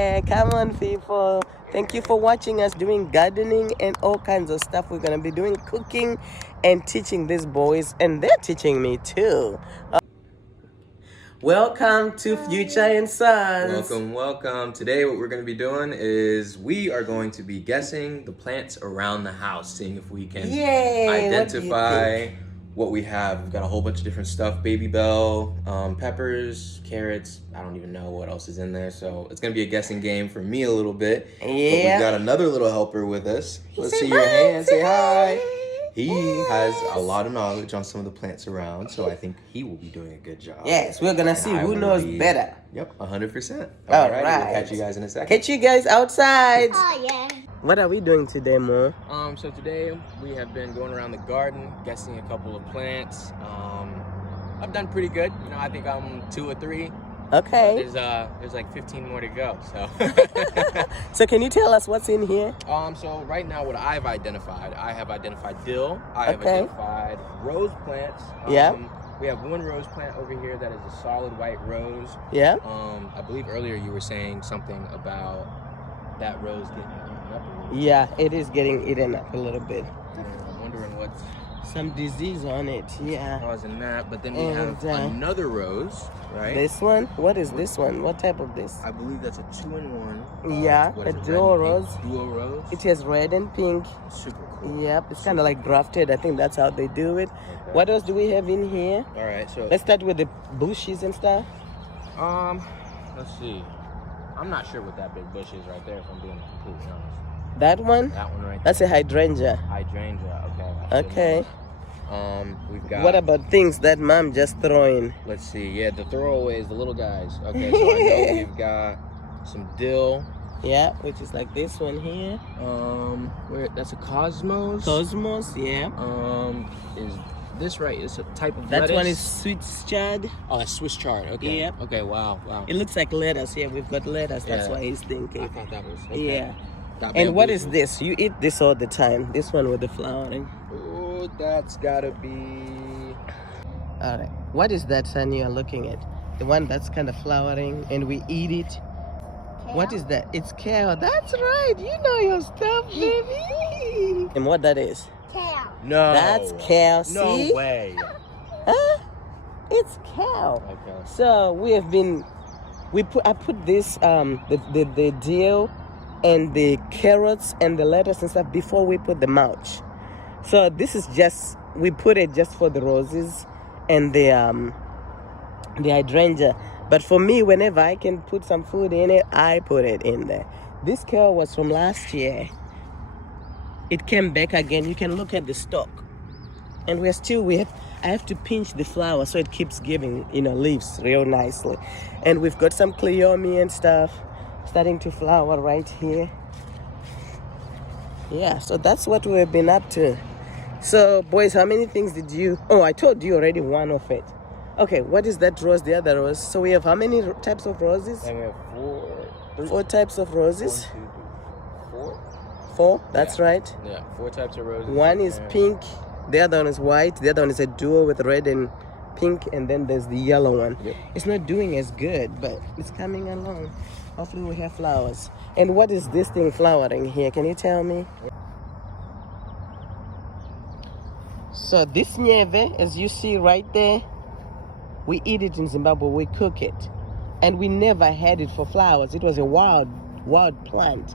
Yeah, come on, people. Thank you for watching us doing gardening and all kinds of stuff. We're going to be doing cooking and teaching these boys, and they're teaching me too. Welcome to Future and Sons. Welcome. Today what we're going to be doing is we are going to be guessing the plants around the house, seeing if we can identify what we have. We've got a whole bunch of different stuff, baby bell, peppers, carrots. I don't even know what else is in there. So it's going to be a guessing game for me a little bit. Yeah. But we've got another little helper with us. Let's see your hand. Say hi. He has a lot of knowledge on some of the plants around, so I think he will be doing a good job. Yes, we're going to see who knows better. Yep, 100%. All right. We'll catch you guys in a second. Catch you guys outside. Oh, yeah. What are we doing today, Mo? So today we have been going around the garden, guessing a couple of plants. I've done pretty good. You know, I think I'm 2 or 3. Okay. There's like 15 more to go. So. So can you tell us what's in here? So right now, what I have identified dill. I have Okay. identified rose plants. Yeah. We have one rose plant over here that is a solid white rose. Yeah. I believe earlier you were saying something about that rose getting eaten up a little bit. Yeah, it is getting eaten up a little bit. I'm wondering what's Some disease on it, yeah. causing that. But then we And, have another rose, right? This one? What is this one? What type of this? I believe that's a 2-in-1. Yeah, what a is it, dual red and rose. pink? Dual rose. It has red and pink. Super cool. Yep, it's kind of like grafted. I think that's how they do it. Okay. What else do we have in here? All right, so Let's start with the bushes and stuff. let's see. I'm not sure what that big bush is right there, if I'm being completely honest. That one? That one right That's a hydrangea. there. Hydrangea. Okay. that's good. Okay. We've got. What about things that mom just throwing? Let's see. Yeah, the throwaways, the little guys. Okay, so I know we've got some dill. Yeah, which is like this one here. That's a cosmos. Cosmos, yeah. Is this right? It's a type of That lettuce. one is Swiss chard. Oh, that's Swiss chard. Okay. Yep. Okay. Wow. It looks like lettuce. Yeah, we've got lettuce. That's Yeah. why he's I thinking. thought that was. Okay. Yeah. Got And what is bamboozled. this? You eat this all the time. This one with the flowering. Oh, that's gotta be. All right. What is that, son, you are looking at? The one that's kind of flowering and we eat it. What is that? It's kale. That's right. You know your stuff, baby. And what that is? Kale. No. That's kale. No See? way. Huh? It's kale. Okay. So we have been. I put this the dill and the carrots and the lettuce and stuff before we put the mulch. So this is just, we put it just for the roses and the hydrangea. But for me, whenever I can put some food in it, I put it in there. This kale was from last year. It came back again. You can look at the stalk. And I have to pinch the flower so it keeps giving, leaves real nicely. And we've got some cleome and stuff starting to flower right here. Yeah, so that's what we've been up to. So, boys, how many things did you... Oh, I told you already one of it. Okay, what is that rose, the other rose? So we have how many types of roses? And we have 4 types of roses. 1, 2, 3, 4. 4, that's right. Yeah, 4 types of roses. One is pink, the other one is white, the other one is a duo with red and pink, and then there's the yellow one. Yep. It's not doing as good, but it's coming along. Hopefully we have flowers. And what is this thing flowering here? Can you tell me? So this nieve, as you see right there, we eat it in Zimbabwe, we cook it. And we never had it for flowers. It was a wild plant.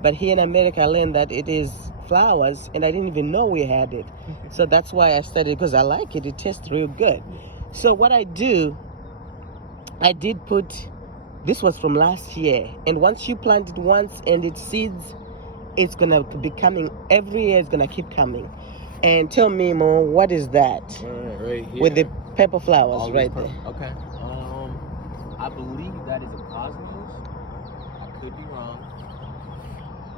But here in America, I learned that it is flowers, and I didn't even know we had it. So that's why I studied, because I like it. It tastes real good. So what I do, I did put, this was from last year. And once you plant it once and it seeds, it's going to be coming, every year it's going to keep coming. And tell me, Mo, what is that? Right here. With the pepper flowers All right these there. Okay. I believe that is a cosmos. I could be wrong,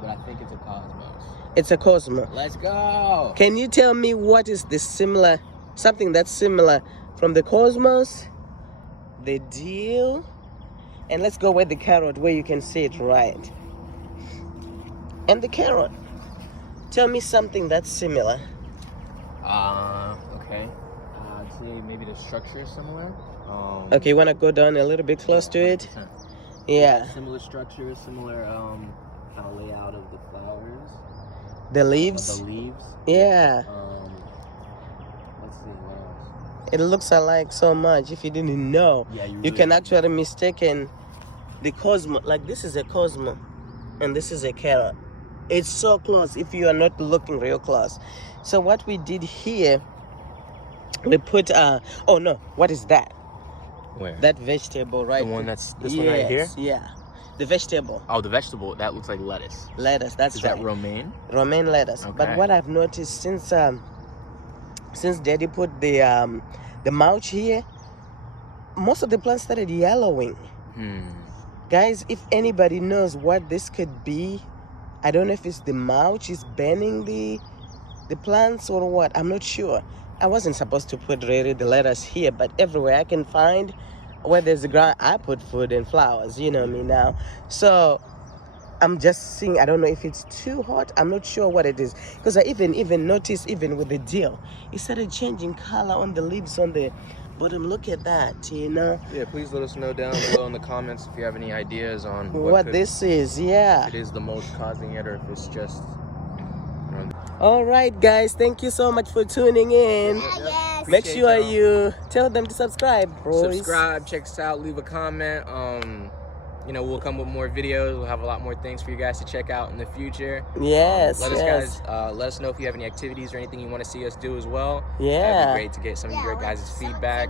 but I think it's a cosmos. It's a cosmo. Let's go. Can you tell me what is the something that's similar from the cosmos, the dill, and let's go with the carrot where you can see it right. And the carrot. Tell me something that's similar. Okay. I'd say maybe the structure is similar. Okay, you want to go down a little bit close to it? Yeah. Similar structure, similar kind of layout of the flowers. The leaves. The leaves. Yeah. Let's see what else. It looks alike so much. If you didn't know, Yeah, you can actually mistaken the cosmo. Like this is a cosmo, and this is a carrot. It's so close if you are not looking real close. So what we did here, we put oh no, what is that? Where? That vegetable, right? The one that's this one right here? Yeah. The vegetable. Oh, the vegetable. That looks like lettuce. Lettuce, that's Is right. that romaine? Romaine lettuce. Okay. But what I've noticed since Daddy put the mulch here, most of the plants started yellowing. Guys, if anybody knows what this could be, I don't know if it's the mulch is burning the plants or what. I'm not sure. I wasn't supposed to put really the lettuce here, but everywhere I can find where there's a ground, I put food and flowers. You know me now. So I'm just seeing. I don't know if it's too hot. I'm not sure what it is, because I even noticed even with the dill, it started changing color on the leaves on the bottom. Look at that, you know. Yeah, please let us know down below in the comments if you have any ideas on what this is. Yeah. If it is the mulch causing it, or if it's just. All right, guys. Thank you so much for tuning in. Yes. Make sure you tell them to subscribe, bros. Subscribe, check us out, leave a comment. You know, we'll come with more videos. We'll have a lot more things for you guys to check out in the future. Yes. Let us yes. guys let us know if you have any activities or anything you want to see us do as well. Yeah. That'd be great to get some of your guys' feedback.